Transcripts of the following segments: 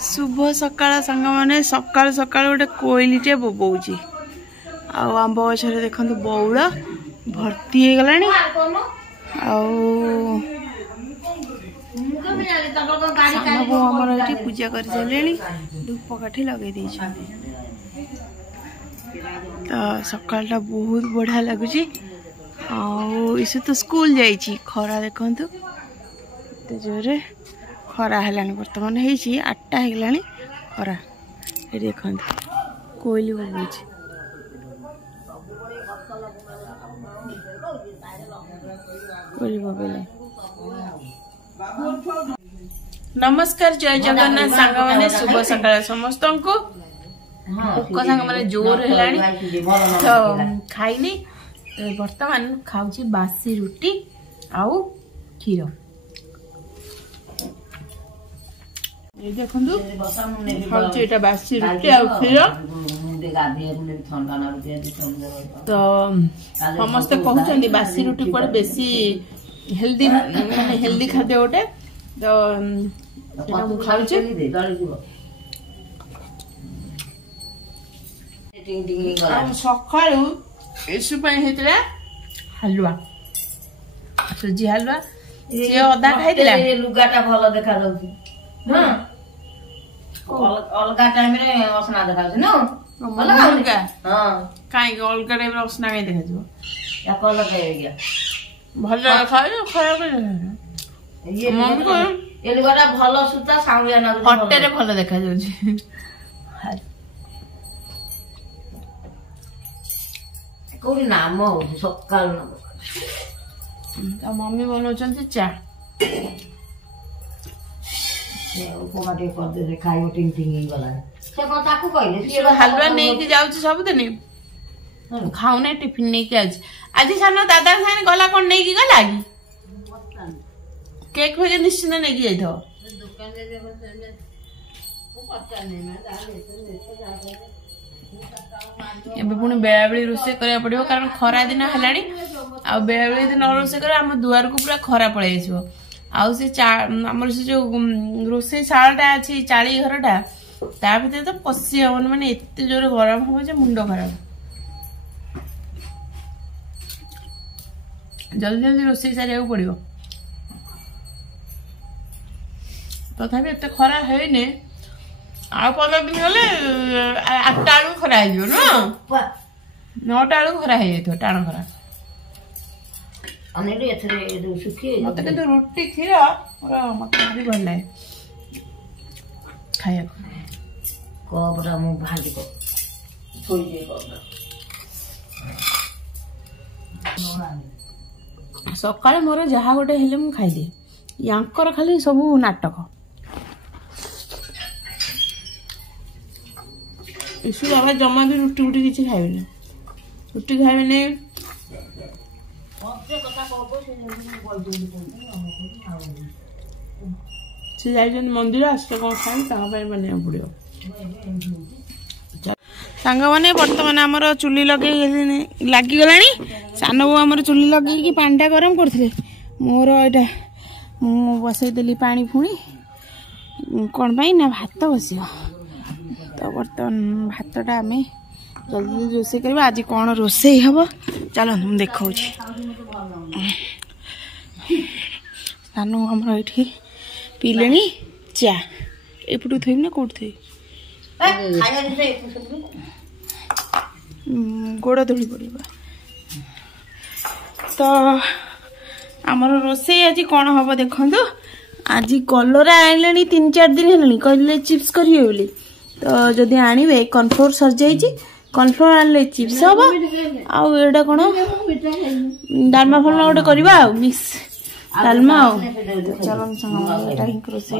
शुभ सकाळ सांग मैंने सकाल सकाल गोटे कोईलीटे बोबौची आंब गछरे देखते बौल भर्ती हो गला आमर ये पूजा कर सारे धूप काठी लगे तो सकालटा बहुत बढ़िया लगुच इसे तो स्कूल जाइए खरा देखु तो जोरे खरा है बर्तमान हो 8टा हो खरा ये देखते कोईली बोबुच कोईली बोबेले। नमस्कार जय जगन्नाथ सांग मैंने शुभ सकाळ समस्त को भोक सांग मैंने जोर है तो खाइनी बर्तमान खाऊची बासी रुटी आउ क्षीर ये देखंतु खाऊची एटा बासी रुटी आउ क्षीर तो समस्त कहउछंदी बासी रुटी पर बेसी हेल्दी माने हेल्दी खाद्य गोटे तो सेटा मु खाऊची सकाळु एसु पई हेतला हलवा सुजी हलवा से अदा खाइतला लुगाटा भलो देखा जाउची हां अलगा टाइम रे असना देखा जाउची न अलगा हां काई अलगा टाइम रे असना काई देखा जो या कल के गया भलो खायो खराब ये मन ए लुगाटा भलो सुता साउलिया ना हट्टे रे भलो देखा जाउची कोई नाम हो सकाल तो मम्मी बनाउछन्ती चा उपमा टे कर दे खाइयो टिंग टिंग गला से को ताकू कहले से हलवा नै कि जाउछ सब दिन खाउ नै टिफिन नै कि आज सानो दादा साने गला कोन नै कि गला कि केक हो जे निश्चित नै कि जाइथो दुकान ले जे वो पता नै मैं डाले पुणी बेला बेली रोषे करा पड़ो कारण खरा दिन है आ बेला बेली दिन रोषे कर आम दुआर को पूरा खरा पड़े आमर से जो रोषे शालाटा अच्छी चाली घरटा ता भर तो पशि हन माने एत जोर गरम हम मुंड खराब जल्दी जल्दी रोषे सारे पड़ो तथापि एत खरा है आ 15 दिन गले 8टा आलू खरा हो न 9टा आलू खरा हो टाण खरा मत रुटी क्षीर मत भारी भल लगे खाया कपड़ा मु भाजी को सकाଳେ मोर जहा गोटे हेले मु खाइदिए यांकर खाली सब नाटक इस बाबा जमा भी रुटी उटी किसी खाइबे रुटी खाइबे नहीं से जाइए मंदिर आसते कौन खाए बना पड़ो सांग मैंने बर्तमान आमर चुली लगे लगिगला सान बो आमर चुली लगे पानीटा गरम करते मोर यहाँ बसईदेली पानी पुणी कौन पाई ना भात बस तो बर्तमान भातटा आम जल्दी जल्दी रोषे कर आज कौन रोषे हम चलो तुम देखा सानू आम ये पीले चा एपटू थी ना कौट थी गोड़ धोली पड़ा तो आमर रोषे आज कौन हम देखु आज कलरा आने 3-4 दिन है कहले चिप्स करिए बोली तो जदि आणवे कॉर्नफ्लोर सर जाइए कॉर्नफ्लोर आनले चिप्स हम आटा कौन डालमा फलमा गोटे करवा मिक्स डालमा चलो रोषे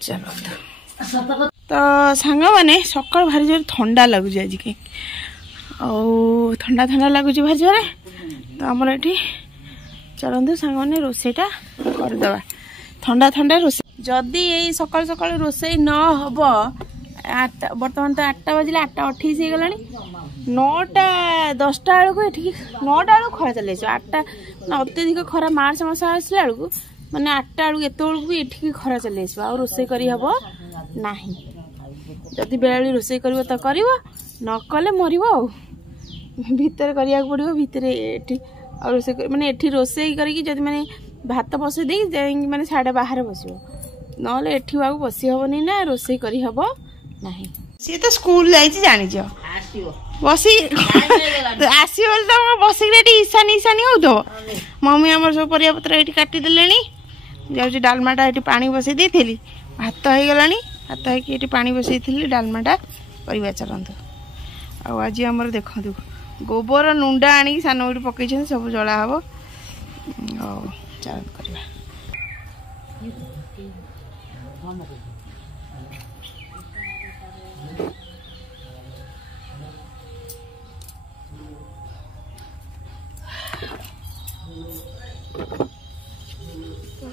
चलो तो सांग मैंने सका भारी जोर ठंडा लगुच आज के ठंडा ठंडा लगुच भारी जोर तो आमर ये चलते सांग मैंने रोषेटा करदे ठंडा ठंडा रोषे जदि यही सकाल सकाल रोषे न हम बर्तमान तो 8टा बजले 8:28 हो गला 9टा 10टा बेलू ये 9टा बेलू खरा चल 8टा अत्यधिक खरा मार्च मस आसला बेलू ମାନେ 8ଟା ବେଳକୁ ଏତେବେଳକୁ ବି ଏଠିକି ଖରା ଚାଲି ଆସିବ ଆଉ ରୋଷେଇ କରିହେବ ନାହିଁ। ଯଦି ବେଳାବେଳି ରୋଷେଇ କରିବ ତ କରିବ, ନ କଲେ ମରିବ ଆଉ। ଭିତରେ କରିବାକୁ ପଡ଼ିବ, ଭିତରେ ଏଠି ଆଉ ରୋଷେଇ ମାନେ ଏଠି ରୋଷେଇ କରିକି ଯଦି ମାନେ ଭାତ ବସେଇ ଦେଇକି ଯାଇକି ମାନେ ସାଡ଼େ ବାହାରେ ବସିବ, ନହେଲେ ଏଠି ଆଉ ବସି ହେବନି ନା ରୋଷେଇ କରିହେବ ନାହିଁ। ସିଏ ତ ସ୍କୁଲ ଯାଇଛି ଜାଣିଛ, ବସି ଆସିବ ବୋଲି ତମ ବସିକି ଏଠି ଇଶାନି ହଉଥିବ। ମମି ଆମର ସବୁ ପରିବାପତ୍ର ଏଠି କାଟିଦେଲେଣି, ଯାଉଛି ଡାଲମାଟା ଏଠି ପାଣି ବସେଇ ଦେଇଥିଲି, ଭାତ ହେଇଗଲାଣି, ଭାତ ହେଇକି ଏଠି ପାଣି ବସେଇଥିଲି, ଡାଲମାଟା କରିବା ଚାଲନ୍ତୁ। ଆଉ ଆଜି ଆମର ଦେଖନ୍ତୁ ଗୋବର ନୁଣ୍ଡା ଆଣିକି ସାନ ଏଠି ପକେଇଛନ୍ତି, ସବୁ ଜଳା ହବ। ଆଉ ଚାଲନ୍ତୁ କରିବା।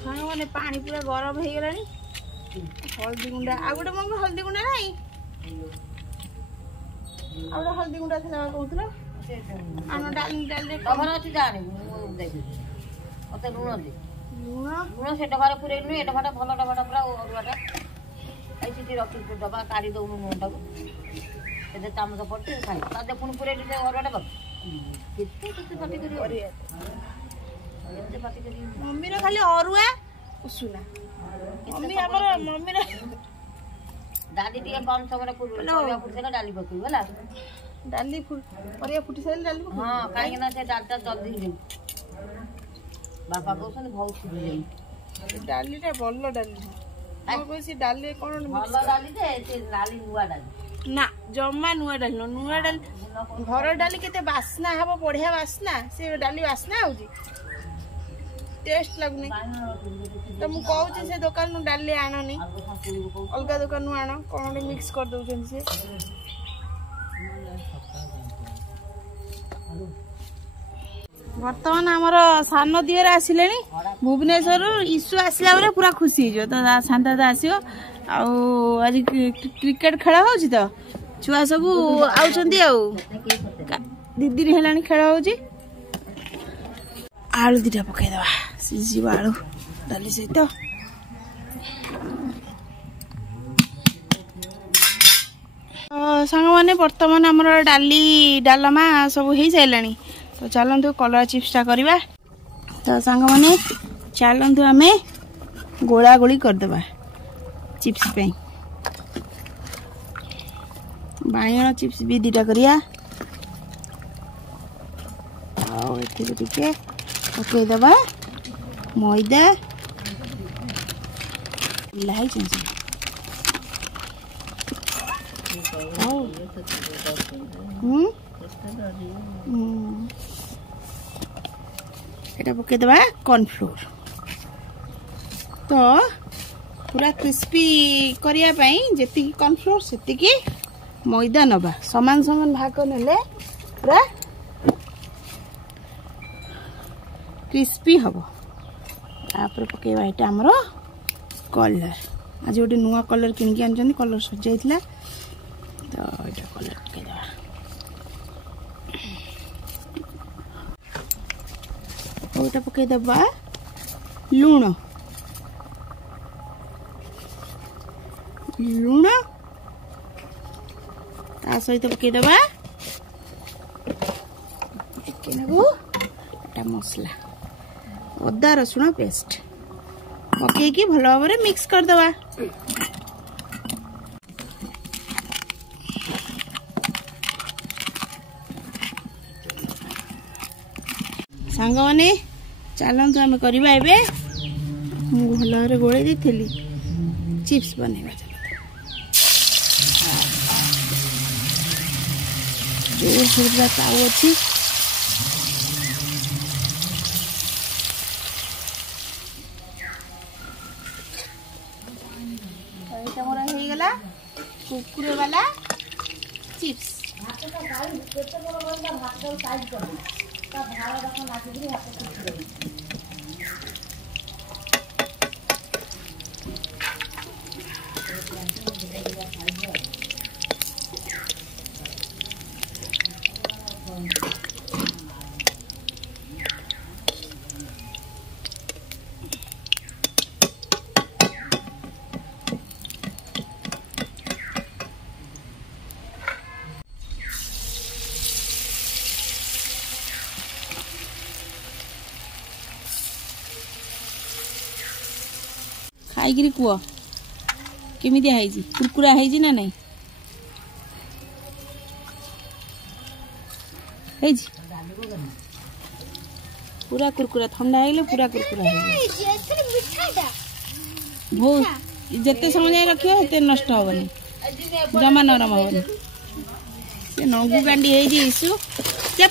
ସାଙ୍ଗମାନେ ପାଣି ପୁରା ଗରମ ହେଇଗଲାଣି। ହଳଦୀ ଗୁଣ୍ଡା ଆଉ ଗୋଟେ ମଙ୍ଗୁ ହଳଦୀ ଗୁଣ୍ଡା ନାହିଁ, ଆଉ ଗୋଟେ ହଳଦୀ ଗୁଣ୍ଡା ଥିଲା କହୁଥିଲ। ଆମ ଡାଲି ଅଛି ଜାଣିବୁ ମତେ ଲୁଣ ଦେ, ଲୁଣ ସେ ଡବାରେ ପୁରେଇଲୁ। ଏ ଡବାଟା ଭଲ ଡବାଟା ପୁରା ଅରୁଆଟା ଏଇ ସେଠି ରଖିଛୁ, ଡବା କାଢି ଦଉନୁ ଲୁଣଟାକୁ, କେତେ ଚାମଚ ପଡୁଛି ଖାଇ ତା ଦେ ପୁଣି ପୁରେଇଲୁ ସେ ଅରୁଆଟା କର। କେତେ କେତେ ପାଟି କରି ମମିର ଖାଲି ଅରୁଆ ଉଷୁନା। ମମି ଆମର ମମିର ଡାଲି ଟିକେ କମ ସମୟରେ ପରିବା ଫୁଟିସାରିଲେ ଡାଲି ପକେଇବୁ ହେଲା। ଡାଲି ପରିବା ଫୁଟି ସାରିଲେ ଡାଲି ପକେଇବୁ। ହଁ, କାହିଁକି ନା ସେ ଡାଲିଟା ଜଲ୍ଦି ହେଇଯିବ। ବାପା କହୁଛନ୍ତି ବହୁତ ଫୁଟିଯାଇ ଡାଲିଟା ଭଲ ଡାଲି। ସେ ଡାଲି କଣ ଭଲ ଡାଲି ଯେ ସେ ଡାଲି ନୂଆ ଡାଲି ନା, ଜମା ନୂଆ ଡାଲି ନୁହଁ। ନୂଆ ଡାଲି ଘର ଡାଲି କେତେ ବାସ୍ନା ହବ, ବଢିଆ ବାସ୍ନା। ସେ ଡାଲି ବାସ୍ନା ହଉଛି, ଟେଷ୍ଟ ଲାଗୁନି। ତ ମୁଁ କହୁଛି ସେ ଦୋକାନରୁ ଡାଲି ଆଣନି, ଅଲଗା ଦୋକାନରୁ ଆଣ, କଣ ଗୋଟେ ମିକ୍ସ କରିଦଉଛନ୍ତି ସେ। ବର୍ତ୍ତମାନ ଆମର ସାନ ଦିଅର ଆସିଲେଣି ଭୁବନେଶ୍ୱରରୁ। ଇସୁ ଆସିଲା ପରେ ପୁରା ଖୁସି ହେଇଯିବ, ତ ଶାନ୍ତା ଆସିବ। ଆଉ ଆଜି କ୍ରିକେଟ ଖେଳ ହଉଛି ତ ଛୁଆ ସବୁ ଆଉଛନ୍ତି। ଆଉ ଦି ଦିନ ହେଲାଣି ଖେଳ ହଉଛି। ଆଳୁ ଦିଟା ପକେଇଦବା, ସିଝିବ ଆଳୁ ଡାଲି ସହିତ। ସାଙ୍ଗମାନେ ବର୍ତ୍ତମାନ ଆମର ଡାଲମା ସବୁ ହେଇସାରିଲାଣି। ତ ଚାଲନ୍ତୁ କଲରା ଚିପ୍ସଟା କରିବା। ତ ସାଙ୍ଗମାନେ ଚାଲନ୍ତୁ ଆମେ ଗୋଳା ଗୋଳି କରିଦେବା ଚିପ୍ସ ପାଇଁ। ବାଇଗଣ ଚିପ୍ସ ବି ଦିଟା କରିବା। ଆଉ ଏଥିରେ ଟିକେ ପକେଇଦବା ମଇଦା ହେଇଛି। এটা পকাইদেবা কর্নফ্লোর। তো পুরা ক্রিস্পি করিয়া পাই যেতিকি কর্নফ্লোর সেতিকি ময়দা নবা, সমান সমান ভাগ নেলে পুরা ক্রিস্পি হব। তারপরে পকাইবা এটা আমার কলর। আজ গোটে নুয়া কলর কিনিকি আনছন্তি, কলর সজাইছিলা তো এটা কলর পকাইদেবা। ওটা পকাইদেবা লুণ, লুণ তা সহিত পকাইদেবা ଟିକେ ନେବୁ এটা মশলা ଅଦା ରସୁଣ ପେଷ୍ଟ ପକେଇକି ଭଲ ଭାବରେ ମିକ୍ସ କରିଦେବା। ସାଙ୍ଗମାନେ ଚାଲନ୍ତୁ ଆମେ କରିବା ଏବେ। ମୁଁ ଭଲ ଭାବରେ ଗୋଳେଇ ଦେଇଥିଲି, ଚିପ୍ସ ବନେଇବା। ଜୋର ସୋରଟା ତାଉ ଅଛି। ଏଇଟା ମୋର ହେଇଗଲା କୁକୁରେ ବାଲା ଚିପ୍ସ। खाई कुह केमी कुरकुरा है ना नहीं पूरा कुरकुरा ठंडा है पूरा कुरकुरा बहुत जिते समय रखिए हेते नष्ट हेनी जमा नरम हेनी से नंगू गांडी है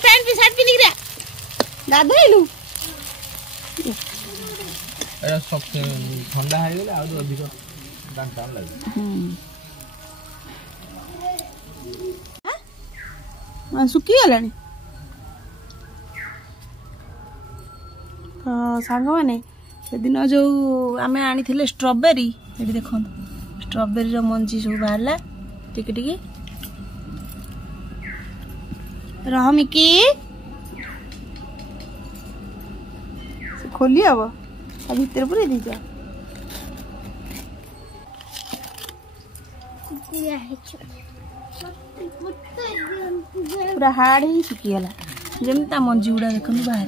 पैंट भी सार्ट पिंधिक गाधलु ठंडा है अधिक सुखी गला तो सांग मैंने से दिन जो आम आनी स्ट्रॉबेरी ये देखो स्ट्रॉबेरी मंजी सब बाहर टिके टिके रह मिकी खोली हम भितर पूरे दी जा पूरा हार्ड ही सुखीगला जमी ता मंजी गुड़ा देखो बाहर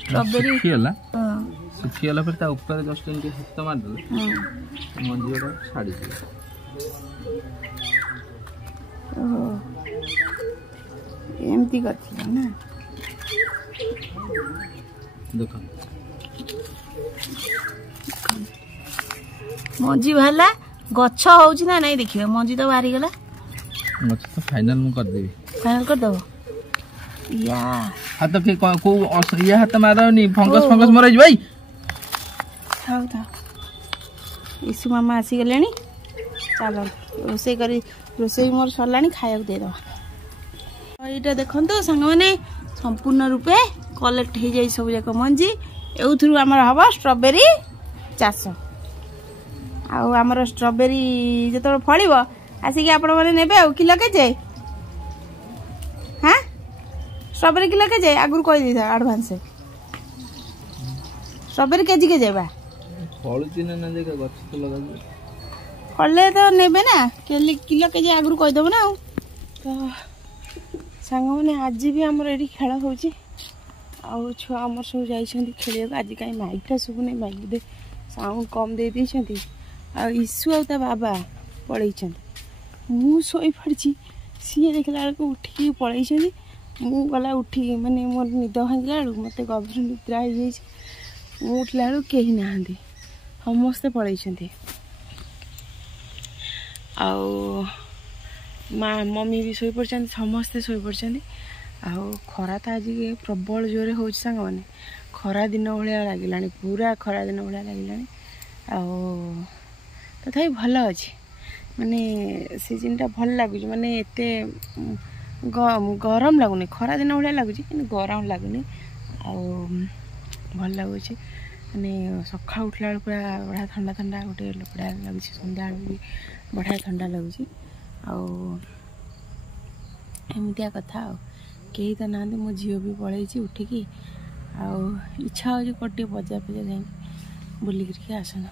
स्ट्रॉबेरी सुखीगला फिर ऊपर जस्ट इनके हाथ मार दे मंजी गुड़ा छाड़ी दे एमती करथिला ना देखो मंजी बाहरला गछ होउची ना नहीं देखिए मंजी तो बाहरी गला गछ तो फाइनल मु कर देबी फाइनल कर दो या हाथ के को ये हाथ मारनी फंगस फंगस मरई भाई थाउ था इसु मामा आसी गलेनी चलो रोसे करी रोसे मोर सरलानी खाया दे दो ये देखो सांग मैंने संपूर्ण रूपे कलेक्ट हो जाए सब जाक मंजी एथु आमर हम स्ट्रॉबेरी चाष आमर स्ट्रॉबेरी जो फल आसिक आपण मैंने ने किलो केजे हाँ स्ट्रॉबेरी किलो केजे आगुरी कही था आडभांस स्ट्रॉबेरी केजी केजे बा फले तो नेबे ना किलो केजी आगुरी कहीदेव ना तो सांग मैंने आज भी आमर ये खेल हो छुआ आमर सब जाइए खेल आज कहीं माइकटा शुभुनी माइक दे साउंड कम दे देती ईशु आ बाबा पलि मुई पड़ी सी देखला बेलू उठिकी पलि मु गला उठी माने मोर निद भांगा बेलू मत गभीर निद्रा हो उठला बेलू कहीं ना समस्ते पलि माँ मम्मी भी शोई पड़ समस्ते शोई पड़ खरा तो आज प्रबल जोर हो सांग मैंने खरा दिन भाया लगे पूरा खरा दिन भाया लगे तथा भल अच्छे माने सीजन भल लगुच माने एते गरम लगुनि खरा दिन भाया लगुच गरम लगुनि भल लगुच माने सका उठला पूरा बढ़िया ठंडा ठंडा गोटे बढ़िया लगुच सन्ध्या भी बढ़िया ठंडा लगुच एमतिया कथा कहीं तो ना मो झील भी पलि उठिकी इच्छा हो कटे बजार फजार जा बुलिक आसन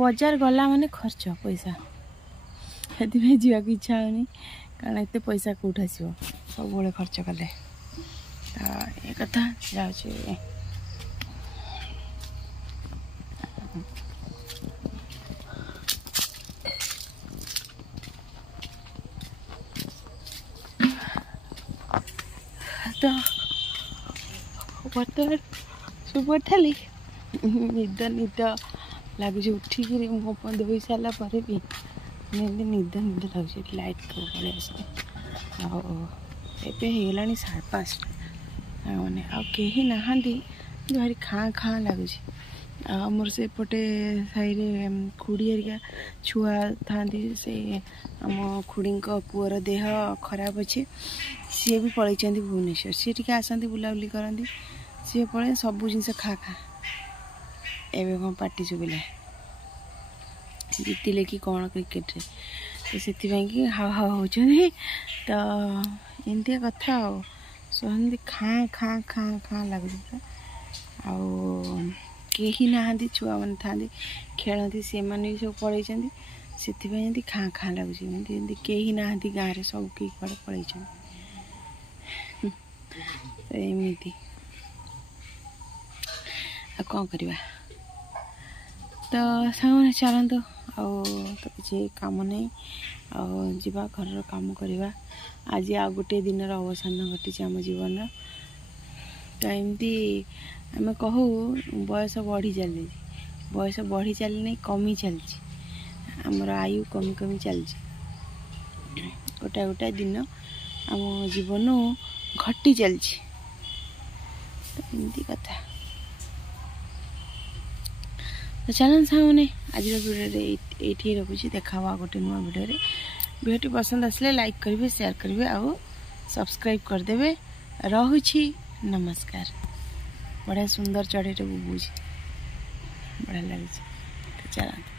बजार गला माने खर्च पैसा से जावाक इच्छा होनी कारण एत पैसा कौट आस सब खर्च कले तो ये कथा जाऊँ तो बर्तमान शुभली निद निद लगुच उठिक मुँह धोई सारा पर भी निद निद लगुच लाइट को पड़े आगला 5:30 मैंने आई नहांती भारी खाँ खाँ लगुच आमर से पटे साई खुड़ी हरिका छुआ था से आम खुड़ी पुअर देह खराब अच्छे सी भी पलि भुवनेश्वर सी टी आसती बुलाबुली करती सी पड़े सब जिन खा खा एवं कौन पार्टी चुबिला जीतिले कि कौन क्रिकेट रे तो से हाव हाव होती तो एमती कथा सहमती खाँ खाँ खाँ खाँ लगुच कहीं नहांती छुआ मैंने था खेलती से भी सब पलि से खाँ खाँ लगुच कहीं नहांती गाँव में सब कई कड़े पलि एमती कौन करवा तो सामने चलतु तो किसी काम नहीं आवा घर काम करवा आज आ गोटे दिन अवसान घटी आम जीवन तो एमती आम कहू बयस बढ़ी चली बयस बढ़ी चलनी कमी चलची आमर आयु कमी कमी चलची गोटा गोटा दिन आम जीवन घटी चलची तो एमती कथा तो चलन सामने आज वीडियो ये रखुची देखा गोटे नुआ वीडियोटी पसंद आसले लाइक करेंगे शेयर करेंगे आउ सब्सक्राइब करदे रहुछि नमस्कार। बढ़िया सुंदर चढ़ेटे बुझी बढ़िया लगे चलते।